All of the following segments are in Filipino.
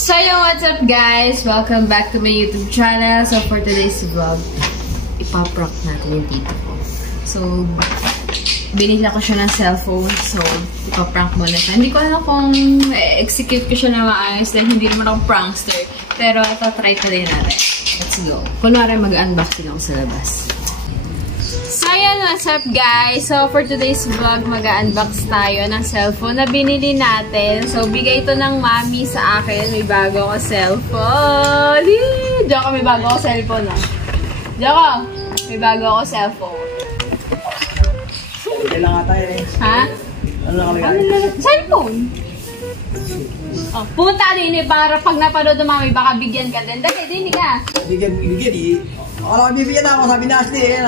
So what's up guys? Welcome back to my YouTube channel. So for today's vlog, ipaprank natin yung tito ko. So, binili ko siya ng cellphone. So, ipaprank muna siya. Hindi ko alam kung execute ko siya na maayos dahil hindi naman ako prankster. Pero ito, try ko din natin. Let's go. Kunwari mag-unboxing ako sa labas. So, ayan, what's up guys? So, for today's vlog, mag-unbox tayo ng cellphone na binili natin. So, bigay ito ng mami sa akin. May bago ako cellphone. Diyan may bago ako cellphone, no? Diyan may bago ako cellphone. Kailan nga tayo eh. Ha? Ano nakalagay? Cellphone. Oh, pumunta din eh, para pag napanood ng mami, baka bigyan ka din. Dali, din ka. Bigyan eh. Akala ko bibigyan ako, sabi na Ashley eh.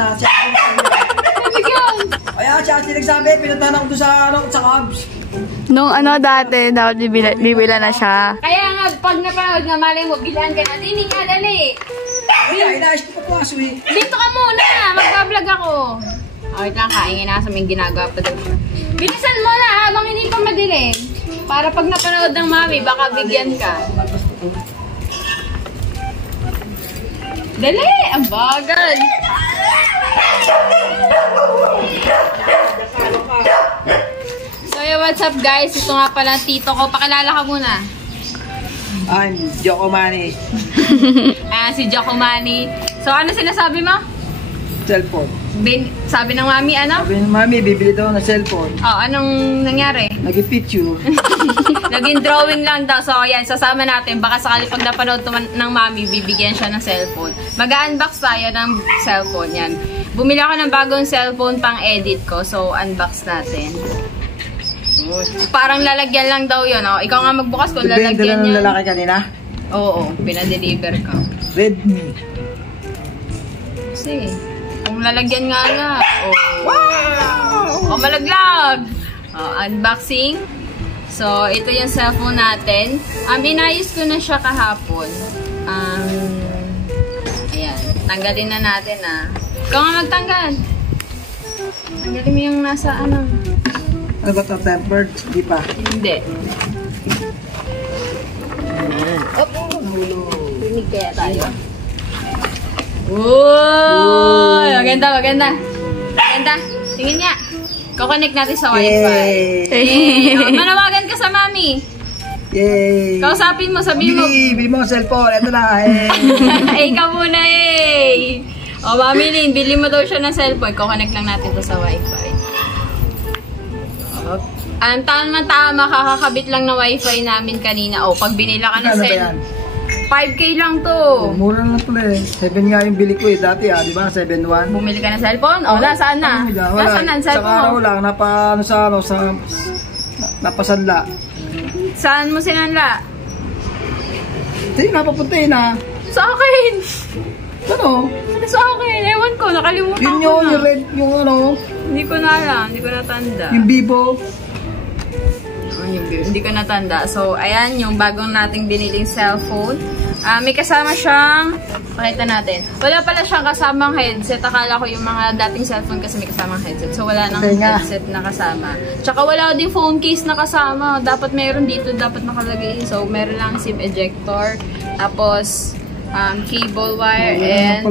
Bigyan! Kaya si Ashley nagsabi, pinuntahan ako doon sa Cubs. Nung dati, dapat bibila na siya. Kaya nga, pag napanood nga, malay mo, bilan ka na. Din ka, dali. Ay, na-Ashley ko po aso eh. Dito ka muna, magbablog ako. Wait lang, kaingin na sa may ginagawa pa doon. Bilisan mo na habang hindi pa madilim. Para pag napanood ng mami, baka bigyan ka. Dali! Ang bagal! So, what's up guys? Ito nga pala tito ko. Pakilala ka muna. I'm Joko Manny. Ayan, si Joko Manny. So, ano sinasabi mo? Cellphone. Sabi ng mami, ano? Sabi ng mami, bibili daw ng cellphone. Oh, anong nangyari? Nag-picture. Naging drawing lang daw. So, ayan, sasama natin. Baka sakali pag napanood ng mami, bibigyan siya ng cellphone. Mag-unbox tayo ng cellphone. Yan. Bumili ako ng bagong cellphone pang edit ko. So, unbox natin. Parang lalagyan lang daw yun. Oh. Ikaw nga magbukas kung lalagyan niya. Ng yan. lalaki kanina? Oo, pinadeliver ko. Redmi. Kasi, kung lalagyan nga. Oh. Wow! Oh, malaglag! Oh, unboxing. So, ito yung cellphone natin. Inayos ko na siya kahapon. Ayan. Tanggalin na natin, Ikaw nga magtanggal. Tanggalin mo yung nasa, Ano ba ito? Tempered? Di pa? Hindi. Rinig kaya tayo. Uy! Maganda, maganda. Maganda. Tingin niya. Kukonect natin sa wifi. Yay! Manawagan ka sa mami. Yay! Kausapin mo, sabihin mo. Bili mo cellphone. Ito na. Ikaw muna eh. O, mami Lynn, bili mo daw siya ng cellphone. Kukonect lang natin to sa wifi. Tama, kakakabit lang na wifi namin kanina. O, pag binila ka ng cellphone. 5K lang to. Mura lang pala eh. 7 nga yung bili ko eh. Dati di ba? 7.1. Bumili ka ng cellphone? O, nasaan na? Nasaan na ang cellphone? Sa araw lang, napasanla. Saan mo sinanla? Hindi, napapunta na. Sa akin! Ano? Sa akin? Ewan ko, nakalimutan yun ko yung, na. yung red, yung ano? Hindi ko na alam, hindi ko natanda. Yung Vivo. Hindi ko natanda. So, ayan, yung bagong nating biniling cellphone. May kasama siyang, pakita natin. Wala pala siyang kasamang headset. Akala ko yung mga dating cellphone kasi may kasamang headset. So, wala nang headset na kasama. Tsaka wala din phone case na kasama. Dapat meron dito, dapat nakalagay. So, meron lang SIM ejector. Tapos, cable wire and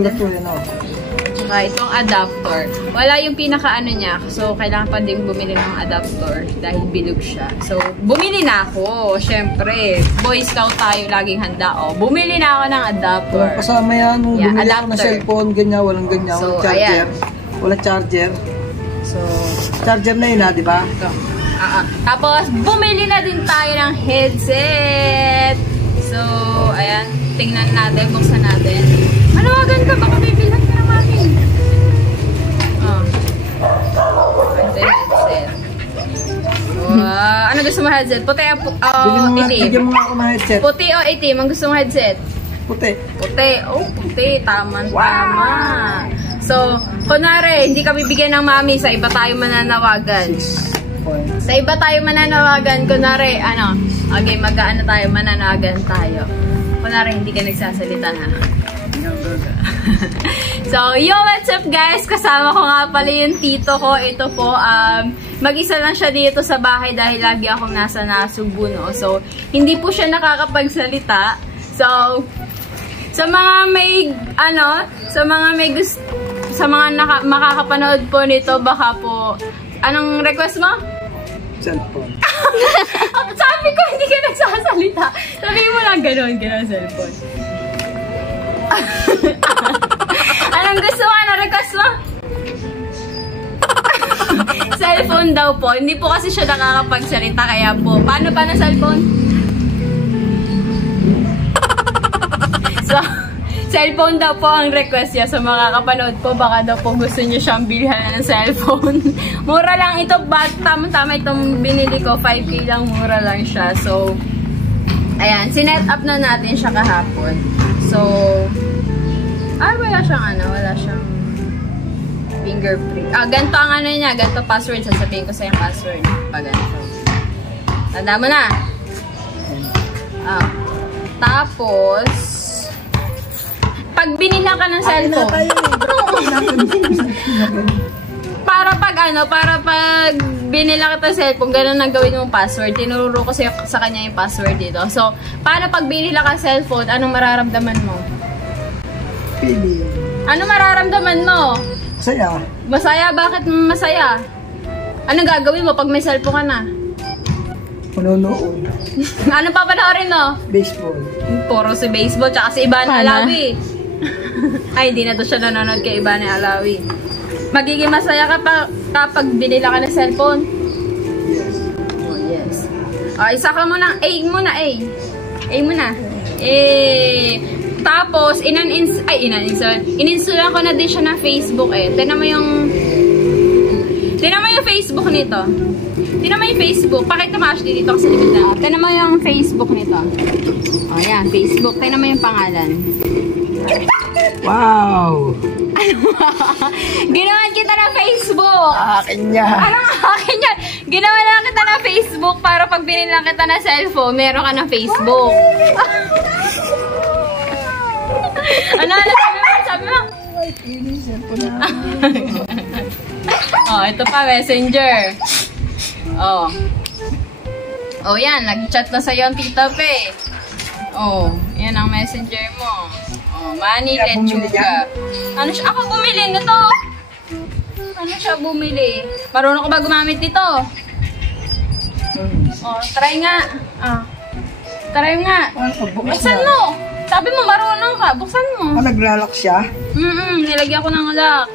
tsaka itong adapter. Wala yung pinaka-ano niya. So, kailangan pa din bumili ng adapter dahil bilog siya. So, bumili na ako. Siyempre, Boy Scout tayo laging handa. O, bumili na ako ng adapter. Kasama yan. Bumili adapter. ako ng cellphone, ganyan, walang ganyan. So, walang charger. ayan. Walang charger. So, charger na yun di ba? Ito. Tapos, bumili na din tayo ng headset. So, ayan. Tingnan natin, buksan natin. Manawagan ka, baka bibilhan ka ng mami. Ito yung headset. Ano gusto mo headset? Puti o itim? Bigyan mo nga ako ng headset. Puti o itim? Ang gusto mo headset? Puti. Puti. Oh, puti. Tama. So, kunwari, hindi ka bibigyan ng mami, sa iba tayo mananawagan. Sa iba tayo mananawagan, kunwari, okay, mananawagan tayo. Kunwari, hindi ka nagsasalita na. So, yo, what's up guys? Kasama ko nga pala yung tito ko. Ito po, mag-isa lang siya dito sa bahay dahil lagi akong nasa Nasugbu, no? So, hindi po siya nakakapagsalita. So, sa mga may, sa mga makakapanood po nito, baka po, anong request mo? Cellphone. Sabi ko, hindi ka nagsasalita. Sabihin mo lang, gano'n, cellphone. Anong gusto mo? Anong request mo? Cellphone daw po. Hindi po kasi siya nakakapagsalita, kaya po. Paano na cellphone? So, cellphone daw po ang request niya sa mga kapanood po. Baka daw po gusto niyo siyang bilhan ng cellphone. Mura lang ito. Tama-tama itong binili ko. 5K lang. Mura lang siya. So, ayan. Sinet up na natin siya kahapon. So, wala siyang fingerprint. Ganito ang niya. Ganito password. Sasabihin ko sa yung password. Ganito. Tanda mo na. Tapos, pag binila ka ng cellphone, para pag binila ka ng cellphone, ganun ang gawin mong password. Tinuro ko sa kanya yung password dito. So, paano pag binila ka ng cellphone, anong mararamdaman mo? Feeling. Anong mararamdaman mo? Masaya. Masaya? Bakit masaya? Anong gagawin mo pag may cellphone ka na? Manonood. Anong papanoorin mo? Baseball. Puro si baseball, tsaka si Iban Alawi. Ay, hindi na to siya nanonood kay Iban Alawi. Magiging masaya ka kapag binila ka ng cellphone? Yes. Oh, yes. Isa ka muna. A muna. Tapos, ininstall ko na din siya ng Facebook eh. Tignan mo yung Facebook nito. Tignan mo yung Facebook. Pakita mo, Ashley, dito kasi likod na. Tignan mo yung Facebook nito. O, yan. Facebook. Tignan mo yung pangalan. Wow! Ginawan kita ng Facebook! Akin niya! Anong akin yan? Ginawan lang kita ng Facebook para pag binilang kita ng cellphone, meron ka ng Facebook. Ano sabi mo? Ito pa, Messenger. Yan. Nag-chat na sa'yo ang Tita Pe. Yan ang Messenger mo. Manny Lechuga. Ako bumili nito. Ano siya bumili? Marunong ko ba gumamit nito? Try nga. Try nga. Buksan mo. Sabi mo marunong ka. Buksan mo. Naglalak siya? Nilagyan ko ng lock.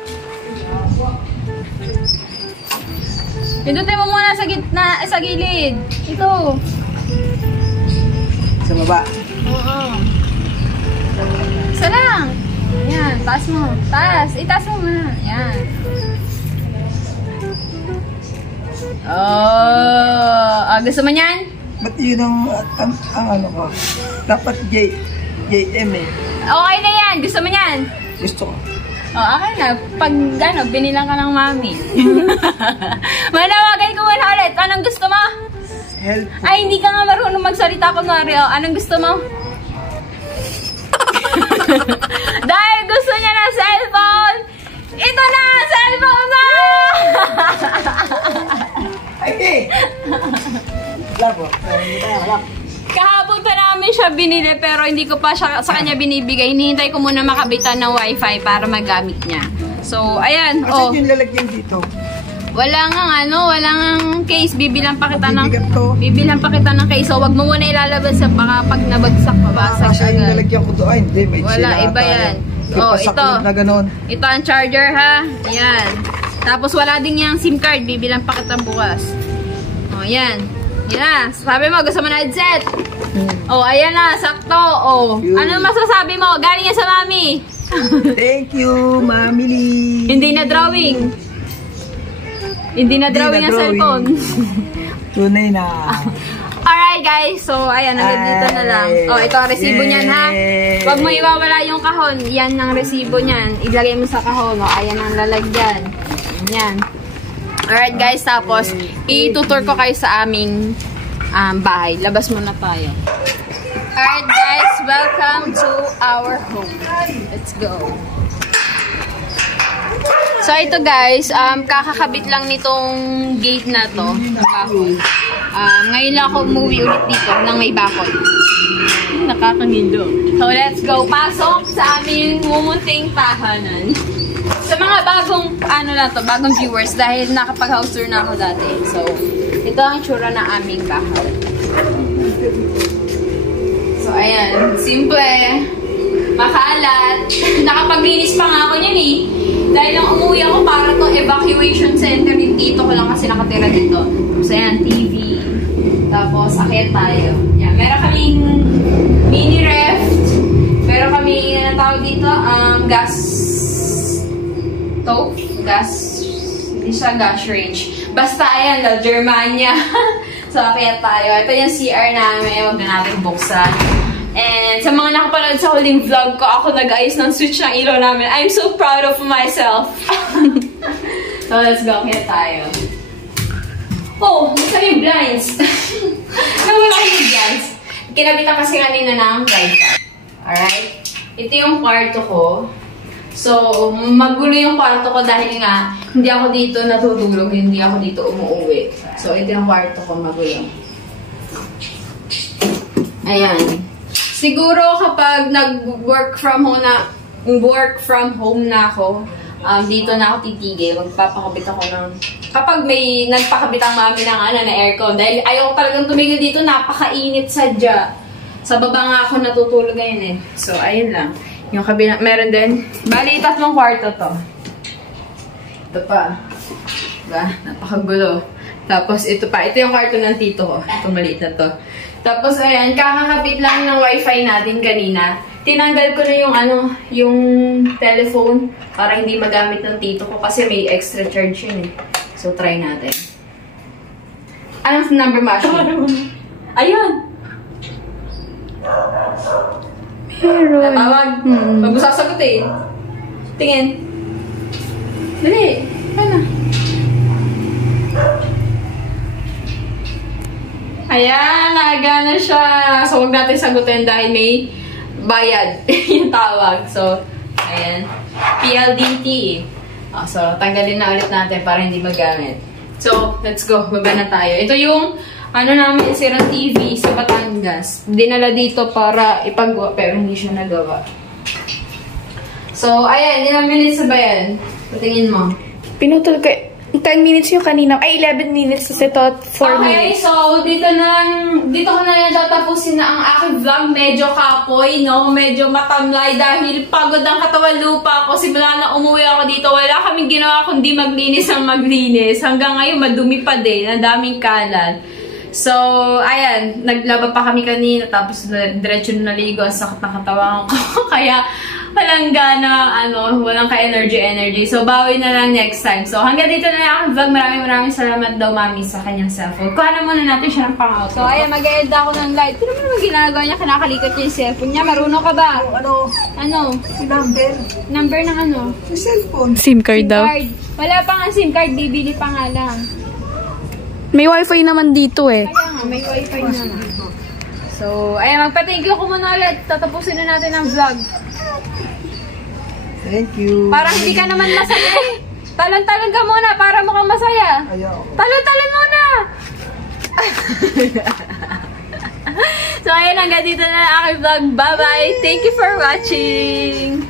Pindutin mo muna sa gitna, sa gilid. Ito. Sa baba? Oo. Isa lang. Yan, taas mo. Taas. Itaas mo muna. Yan. Gusto mo niyan? Ba't yun ang ano ko? Dapat JM eh. Okay na yan. Gusto mo niyan? Gusto ko. Okay na. Pag binilang ka ng mami. Manawagan ko muna ulit. Anong gusto mo? Help. Ay, hindi ka nga marunong magsalita kunwari. Anong gusto mo? Dahil gusto niya ng cellphone, ito na! Cellphone na! Ay! Labo. Kahapon pa namin siya binili pero hindi ko pa siya sa kanya binibigay. Hinihintay ko muna makabitan ng wifi para magamit niya. So, ayan. Kasi yung lalagyan dito. Wala ngang case. Bibilang pa kita ng case. So, wag mo muna ilalabas sa baka pag nabagsak, mabasag Kasi yung lalagyan ko doon. Hindi, may wala, iba yan. Ito. Na ganun. Ito ang charger, ha? Yan. Tapos, wala din yung SIM card. Bibilang pa kita bukas. Yan. Yan. Sabi mo, gusto mo na headset? Ayan na. Sakto. Ano masasabi mo? Galing yan sa mami. Thank you, Mami Lee. Hindi na drawing. Hindi na drawing ang cellphone. Tunay na. Alright guys, so ayan, hanggang dito na lang. Ito ang resibo niyan ha. Huwag mo iwawala yung kahon. Yan ang resibo niyan. Ilagay mo sa kahon. Ayan ang lalagyan. Yan. Alright guys, tapos itutur ko kayo sa aming bahay. Labas muna tayo. Alright guys, welcome to our home. Let's go. So, ito guys, kakakabit lang nitong gate na to, bakod. Ngayon lang ako umuwi ulit dito nang may bakod. Nakakangindo. So, let's go. Pasok sa aming mumunting tahanan. Sa mga bagong, bagong viewers, dahil nakapag-house tour na ako dati. So, ito ang tsura na aming bahay. So, ayan. Simple. Makalat. Nakapaglinis pa nga ako niyan eh. Dahil lang umuwi ako para to evacuation center yung tito ko lang kasi nakatira dito. So, ayan, TV. Tapos, akyat tayo. Yan. Meron kaming mini ref. Meron kaming, tawag dito, gas stove. Hindi siya gas range. Basta, ayan, La Germania. So, akyat tayo. Ito yung CR namin. Huwag na natin buksan. And sa mga nakapanood sa huling vlog ko, ako nag-ayos ng switch ng ilaw namin. I'm so proud of myself. So, let's go. Kaya tayo. Oh, gusto yung blinds. Nawala yung blinds. Kinabitan kasi kanina ng wifi. Alright? Ito yung kwarto ko. So, magulo yung kwarto ko dahil nga, hindi ako dito natutulog, hindi ako dito umuwi. So, ito yung kwarto ko, magulo. Ayan. Siguro kapag nag-work from home na ako, dito na ako titigil. Magpapakabit ako ng... Kapag may nagpakabit ang mami ng na aircon. Dahil ayaw talagang tumigil dito, napakainit sadya. Sa baba nga ako natutulog ngayon eh. So, ayun lang. Yung kabila, meron din. Bali, 3 kwarto to. Ito pa. Diba? Napakagulo. Tapos, ito pa. Ito yung kwarto ng tito ko. Ito maliit na to. Tapos, ayan, kakakabit lang ng wifi natin kanina. Tinanggal ko na yung telephone para hindi magamit ng tito ko kasi may extra charge yun eh. So, try natin. Anong number machine? Ayun! Meron. Natawag. Pag mo sasagutin. Tingin. Dali. Ano? Ayan, nagana siya. So, huwag natin sagutin dahil may bayad yung tawag. So, ayan. PLDT. So, tanggalin na ulit natin para hindi magamit. So, let's go. Baba na tayo. Ito yung, namin, sirang TV sa Batangas. Dinala dito para ipagawa, pero hindi siya nagawa. So, ayan. Ilang minutes na ba yan? Patingin mo. Pinutol ko 10 minutes yung kanina. Ay, 11 minutes. Kasi ito 4 minutes. Okay, so dito ko na tatapusin na ang aking vlog. Medyo kapoy, no? Medyo matamlay dahil pagod ang katawan lupa ako. Simula na umuwi ako dito, wala kaming ginawa kundi maglinis ang maglinis. Hanggang ngayon, madumi pa din. Ang daming kalat. So, ayan. Naglaba pa kami kanina. Tapos, diretso na naligo. Ang sakit na katawan ko. Kaya, walang gana, walang ka-energy. So, bawi na lang next time. So, hanggang dito na lang ang vlog. Maraming salamat daw, mami, sa kanyang cellphone. Kuha na muna natin siya ng pang-out. So, ayan, mag-end ako ng light. Pero naman ginagawa niya, kinakalikot niya yung cellphone niya. Marunong ka ba? Ano? Number. Number ng ano? Yung cellphone. SIM card daw. Wala pa nga SIM card, bibili pa nga lang. May wifi naman dito eh. Kaya nga, may wifi na. So, ayan, magpa-thank you ko muna ulit. Tatapusin na natin ang vlog. Thank you. Parang hindi ka naman masaya eh. Talon-talon ka muna para mukhang masaya. Ayaw. Talon-talon muna! So, ayan, hanggang dito na ang aking vlog. Bye-bye! Thank you for watching!